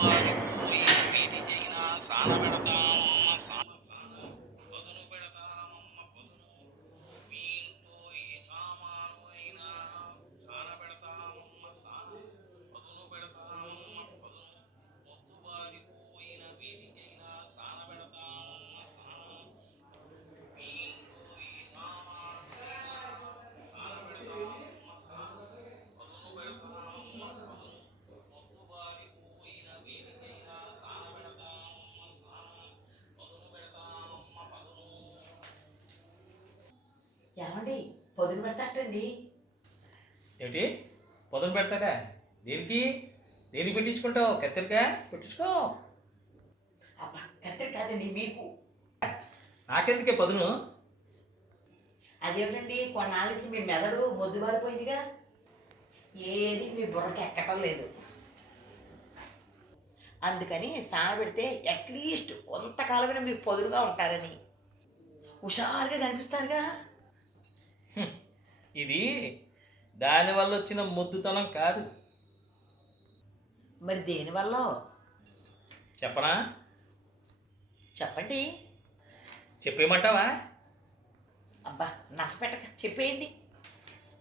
బారిపోయిన వీటికైనా సానబెడతామమ్మ సాన పదును పెడతామమ్మ పదును మీ ఇంట్లో ఏ సామాను అయినా సానబెడతామమ్మ సాన పదును పెడతామమ్మ పదును మొద్దు బారిపోయిన వీటికైనా సానబెడతామమ్మ సాన మీ ఇంట్లో ఏ సామాను అయినా సానబెడతామమ్మ సాన పదును పెడతామమ్మ పదును మొద్దు బారిపోయిన వీటికైనా సానబెడతామమ్మ సాన పదును పెడతామమ్మ పదును. ఏమండి పొదును పెడతాటండి? ఏమిటి పొదను పెడతాడా? దేనికి దేనికి పెట్టించుకుంటావు? కత్తిరికా పెట్టించుకో. అబ్బా కత్తిరి కాదండి మీకు. నాకెందుకే పదును? అదేమిటండి కొన్నాళ్ళ నుంచి మీ మెదడు మొద్దుబారిపోయిందిగా, ఏది మీ బుర్రకి ఎక్కటం లేదు. అందుకని సానబెడితే అట్లీస్ట్ కొంతకాలమైనా మీరు పొదురుగా ఉంటారని, హుషారుగా కనిపిస్తారుగా. ఇది దానివల్ల వచ్చిన ముద్దుతనం కాదు. మరి దేనివల్ల చెప్పనా? చెప్పండి. చెప్పేయమంటావా? అబ్బా నసపెట్టక చెప్పేయండి.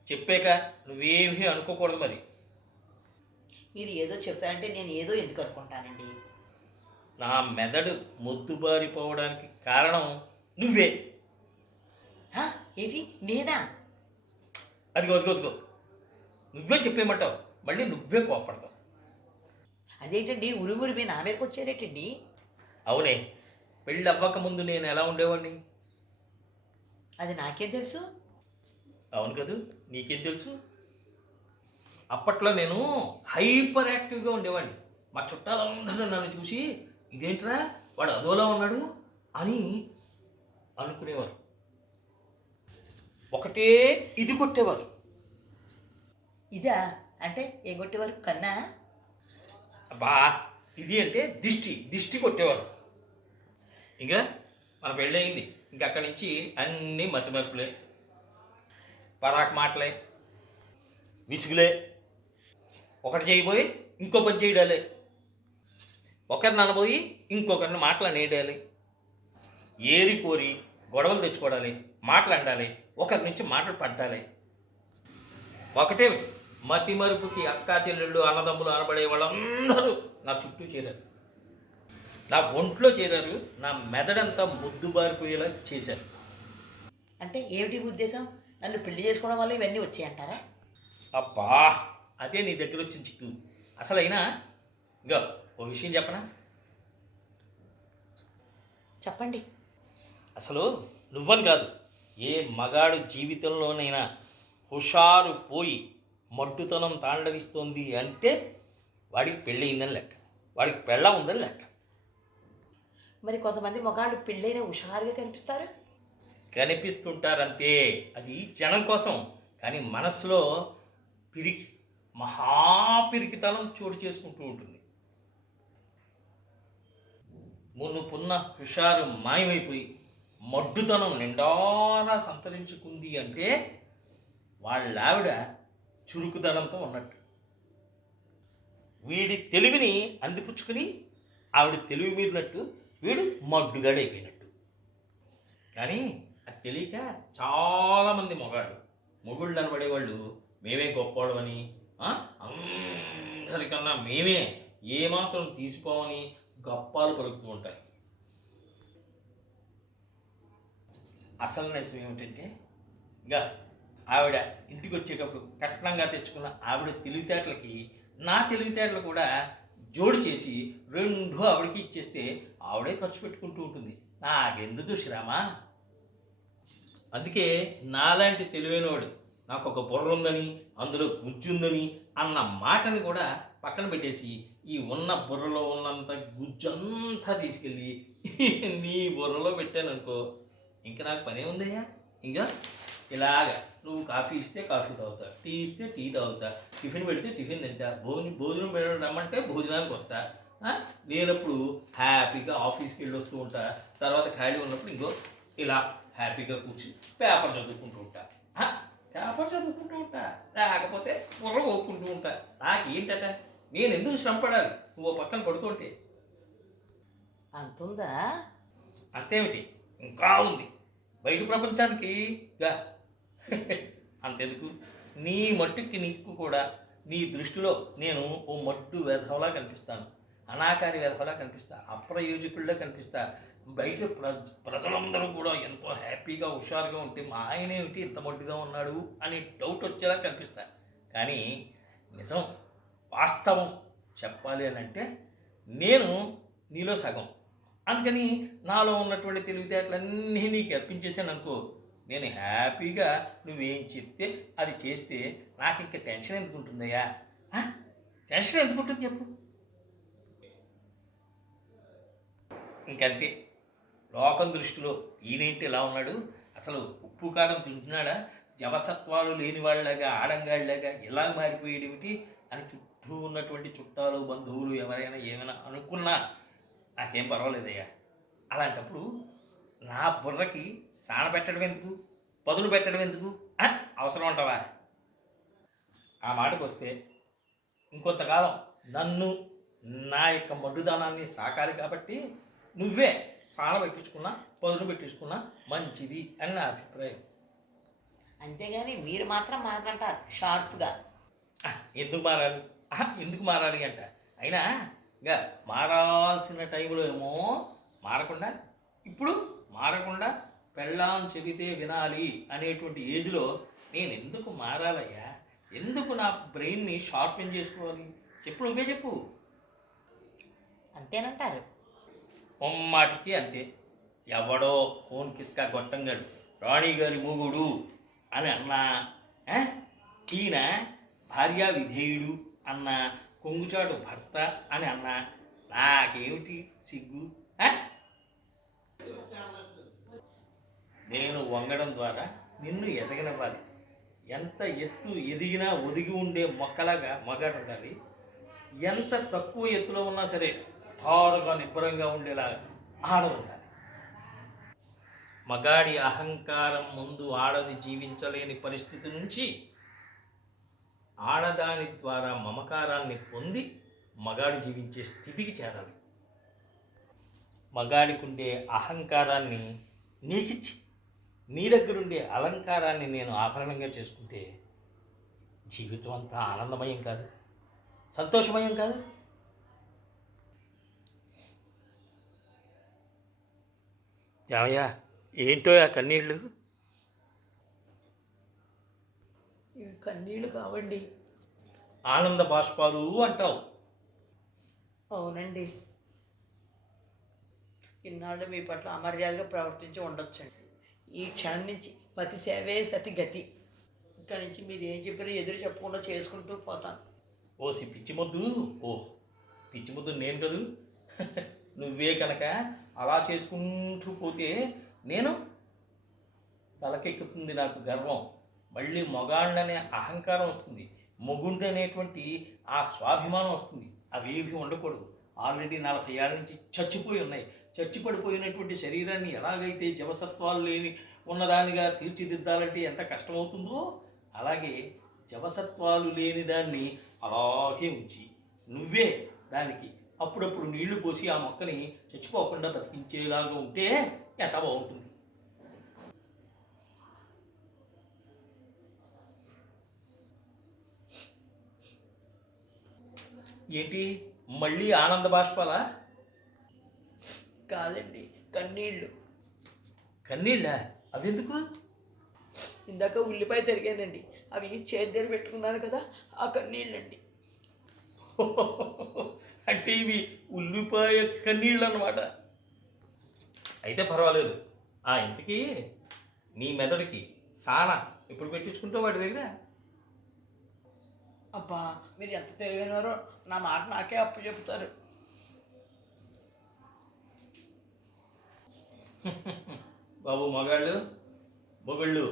చెప్పాక నువ్వేమీ అనుకోకూడదు. మరి మీరు ఏదో చెప్తారంటే నేను ఏదో ఎందుకు అనుకుంటానండి. నా మెదడు మొద్దుబారిపోవడానికి కారణం నువ్వే. హా, ఏంటి నేనా? అదిగో అదిగో అదిగో నువ్వే చెప్పేయమంటావు, మళ్ళీ నువ్వే కోపడతావు. అదేంటండి ఉరి మీ నా మీదకి వచ్చారేటండి? అవునే, పెళ్ళి అవ్వక ముందు నేను ఎలా ఉండేవాడిని? అది నాకేం తెలుసు? అవును కదూ, నీకేం తెలుసు? అప్పట్లో నేను హైపర్ యాక్టివ్గా ఉండేవాడిని. మా చుట్టాలందరూ నన్ను చూసి ఇదేంట్రా వాడు అదోలా ఉన్నాడు అని అనుకునేవారు. ఒకటే ఇది కొట్టేవారు. ఇదా అంటే ఏం కొట్టేవారు? కన్నా? అబ్బా, ఇది అంటే దిష్టి దిష్టి కొట్టేవారు. ఇంకా మన పెళ్ళయింది, ఇంక అక్కడి నుంచి అన్నీ మతిమరుపులే, పరాకు మాటలే, విసుగులే, ఒకటి చేయబోయి ఇంకో పని చేయడాలే, ఒకరిని అనబోయి ఇంకొకరిని మాటలు అనేయాలి, ఏరి కోరి గొడవలు తెచ్చుకోవడాలి, మాటలు అండాలి, ఒకరి నుంచి మాటలు పడ్డాలి. ఒకటే మతి మరుపుకి అక్కా చెల్లెళ్ళు అన్నదమ్ములు అనబడే వాళ్ళందరూ నా చుట్టూ చేరారు, నా ఒంట్లో చేరారు, నా మెదడంతా ముద్దుబారిపోయేలా చేశారు. అంటే ఏమిటి ఉద్దేశం? నన్ను పెళ్లి చేసుకోవడం వల్ల ఇవన్నీ వచ్చాయంటారా? అబ్బా, అదే నీ దగ్గర వచ్చిన చిక్కు. అసలైనా ఇంకా ఓ విషయం చెప్పనా? చెప్పండి. అసలు నువ్వని కాదు, ఏ మగాడు జీవితంలోనైనా హుషారు పోయి మడ్డుతనం తాండవిస్తోంది అంటే వాడికి పెళ్ళయిందని లెక్క, వాడికి పెళ్ళ ఉందని లెక్క. మరి కొంతమంది మగాళ్ళు పెళ్ళైన హుషారుగా కనిపిస్తారు. కనిపిస్తుంటారంతే, అది జనం కోసం. కానీ మనసులో మహాపిరికితనం చోటు చేసుకుంటూ ఉంటుంది. మునుపున్న హుషారు మాయమైపోయి మడ్డుతనం నిండారా సంతరించుకుంది అంటే వాళ్ళ ఆవిడ చురుకుదనంతో ఉన్నట్టు. వీడి తెలివిని అందిపుచ్చుకుని ఆవిడ తెలివి మీరినట్టు వీడు మడ్డుగాడైపోయినట్టు. కానీ అది తెలియక చాలామంది మొగుళ్ళు అనబడేవాళ్ళు మేమే గొప్పవాళ్ళమని, అందరికన్నా మేమే ఏమాత్రం తీసిపోవని గొప్పాలు పలుకుతూ ఉంటారు. అసలు నిజం ఏమిటంటే, ఇంకా ఆవిడ ఇంటికి వచ్చేటప్పుడు కట్నంగా తెచ్చుకున్న ఆవిడ తెలివితేటలకి నా తెలివితేటలు కూడా జోడు చేసి రెండు ఆవిడకి ఇచ్చేస్తే ఆవిడే ఖర్చు పెట్టుకుంటూ ఉంటుంది. నాకెందుకు శ్రమ? అందుకే నాలాంటి తెలివైనవాడు నాకు ఒక బుర్ర ఉందని, అందులో గుజ్జుందని అన్న మాటని కూడా పక్కన పెట్టేసి ఈ ఉన్న బుర్రలో ఉన్నంత గుజ్జంతా తీసుకెళ్ళి నీ బుర్రలో పెట్టాను అనుకో, ఇంకా నాకు పనే ఉందయ్యా. ఇంకా ఇలాగా నువ్వు కాఫీ ఇస్తే కాఫీ తాగుతా, టీ ఇస్తే టీ తాగుతా, టిఫిన్ పెడితే టిఫిన్ తింటా, భోజనం పెట్టడం రమ్మంటే భోజనానికి వస్తా. లేనప్పుడు హ్యాపీగా ఆఫీస్కి వెళ్ళి వస్తూ ఉంటా. తర్వాత ఖాళీ ఉన్నప్పుడు ఇంకో ఇలా హ్యాపీగా కూర్చుని పేపర్ చదువుకుంటూ ఉంటా. లేకపోతే బుర్ర పోకుంటూ ఉంటా. నాకేంటట, నేను ఎందుకు శ్రమ పడాలి? నువ్వు పక్కన పడుతుంటే. అంతుందా? అంతేమిటి, ఇంకా ఉంది. బయట ప్రపంచానికి గా అంతెందుకు, నీ మట్టుకి నీకు కూడా నీ దృష్టిలో నేను ఓ మట్టు వెధవలా కనిపిస్తాను, అనాకారి వెధవలా కనిపిస్తా, అప్రయోజకుల్లా కనిపిస్తా. బయట ప్రజలందరూ కూడా ఎంతో హ్యాపీగా హుషారుగా ఉంటే మా ఆయన ఏమిటి ఇంత మట్టుగా ఉన్నాడు అని డౌట్ వచ్చేలా కనిపిస్తా. కానీ నిజం, వాస్తవం చెప్పాలి అని అంటే నేను నీలో సగం. అందుకని నాలో ఉన్నటువంటి తెలివితేటలన్నీ నీకు అర్పించేసాను అనుకో, నేను హ్యాపీగా నువ్వేం చెప్తే అది చేస్తే నాకు ఇంకా టెన్షన్ ఎందుకు ఉంటుందయ్యా? టెన్షన్ ఎందుకు ఉంటుంది చెప్పు? ఇంకంతే. లోకం దృష్టిలో ఈయనేంటి ఇలా ఉన్నాడు, అసలు ఉప్పు కారం తింటున్నాడా, జవసత్వాలు లేని వాళ్ళలాగా ఆడంగాళ్ళలాగా ఇలా మారిపోయేదేమిటి అని చుట్టూ ఉన్నటువంటి చుట్టాలు బంధువులు ఎవరైనా ఏమైనా అనుకున్నా నాకేం పర్వాలేదయ్యా. అలాంటప్పుడు నా బుర్రకి సాన పెట్టడం ఎందుకు, పదులు పెట్టడం ఎందుకు అవసరం అంటావా? ఆ మాటకు వస్తే ఇంకొంతకాలం నన్ను నా యొక్క మడ్డుదానాన్ని సాకాలి కాబట్టి నువ్వే సాన పెట్టించుకున్నా పదులు పెట్టించుకున్నా మంచిది అని నా అభిప్రాయం. అంతేగాని మీరు మాత్రం మాట్లాడతారు షార్ప్గా. ఎందుకు మారాలి, ఎందుకు మారాలి అంట. అయినా ఇంకా మారాల్సిన టైంలో ఏమో మారకుండా, ఇప్పుడు మారకుండా పెళ్ళాం చెబితే వినాలి అనేటువంటి ఏజ్లో నేను ఎందుకు మారాలయ్యా? ఎందుకు నా బ్రెయిన్ని షార్పెన్ చేసుకోవాలి? చెప్పు, నువ్వే చెప్పు. అంతేనంటారు? ఒమ్మాటికి అంతే. ఎవడో ఫోన్ కిస్కా గొట్టంగాడు రాణి గారి మూగుడు అని అన్నా, ఈయన భార్యా విధేయుడు అన్న, కొంగుచాడు భర్త అని అన్నా నాకేమిటి సిగ్గు? నేను వంగడం ద్వారా నిన్ను ఎదగనివ్వాలి. ఎంత ఎత్తు ఎదిగినా ఒదిగి ఉండే మొక్కలాగా మగాడు ఉండాలి. ఎంత తక్కువ ఎత్తులో ఉన్నా సరే ఠారుగా నిబ్బరంగా ఉండేలాగా ఆడది ఉండాలి. మగాడి అహంకారం ముందు ఆడది జీవించలేని పరిస్థితి నుంచి ఆడదాని ద్వారా మమకారాన్ని పొంది మగాడు జీవించే స్థితికి చేరాలి. మగాడికి ఉండే అహంకారాన్ని నీకిచ్చి నీ దగ్గరుండే అలంకారాన్ని నేను ఆభరణంగా చేసుకుంటే జీవితం అంతా ఆనందమయం కాదు, సంతోషమయం కాదు? ఏమయ్యా, ఏంటో ఆ కన్నీళ్ళు? ఇవి కన్నీళ్ళు కావండి, ఆనంద బాష్పాలు అంటావు. అవునండి. ఇన్నాళ్ళు మీ పట్ల అమర్యాదగా ప్రవర్తించి ఉండొచ్చండి. ఈ క్షణం నుంచి పతి సేవే సతి గతి. ఇక్కడి నుంచి మీరు ఏం చెప్పారో ఎదురు చెప్పకుండా చేసుకుంటూ పోతాను. ఓసి పిచ్చి ముద్దు, ఓ పిచ్చి ముద్దు నేను కదూ. నువ్వే కనుక అలా చేసుకుంటూ పోతే నేను తలకెక్కుతుంది నాకు గర్వం, మళ్ళీ మొగాళ్ళనే అహంకారం వస్తుంది, మొగుండు అనేటువంటి ఆ స్వాభిమానం వస్తుంది. అవేవి ఉండకూడదు. ఆల్రెడీ 40 ఏళ్ళ నుంచి చచ్చిపోయి ఉన్నాయి. చచ్చిపడిపోయినటువంటి శరీరాన్ని ఎలాగైతే జవసత్వాలు లేని ఉన్నదానిగా తీర్చిదిద్దాలంటే ఎంత కష్టమవుతుందో, అలాగే జవసత్వాలు లేని దాన్ని అలాగే ఉంచి నువ్వే దానికి అప్పుడప్పుడు నీళ్లు పోసి ఆ మొక్కని చచ్చిపోకుండా బతికించేలాగా ఉంటే ఎంత బాగుంటుంది. ఏంటి మళ్ళీ ఆనంద బాష్పాలా? కాదండి, కన్నీళ్ళు. కన్నీళ్ళ? అవెందుకు? ఇందాక ఉల్లిపాయ తిరిగానండి, అవి చేద్దరు పెట్టుకున్నాను కదా, ఆ కన్నీళ్ళండి. అంటే ఇవి ఉల్లిపాయ కన్నీళ్ళు అన్నమాట. అయితే పర్వాలేదు. ఇంతకీ నీ మెదడుకి సానా ఎప్పుడు పెట్టించుకుంటావు వాడి దగ్గర? అబ్బా, మీరు ఎంత తెలివైనారో, నా మాట నాకే అప్పు చెప్తారు. బాబు మొగళ్ళు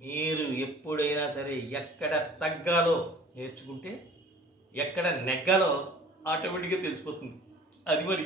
మీరు ఎప్పుడైనా సరే ఎక్కడ తగ్గాలో నేర్చుకుంటే ఎక్కడ నెగ్గాలో ఆటోమేటిక్గా తెలిసిపోతుంది. అది మరి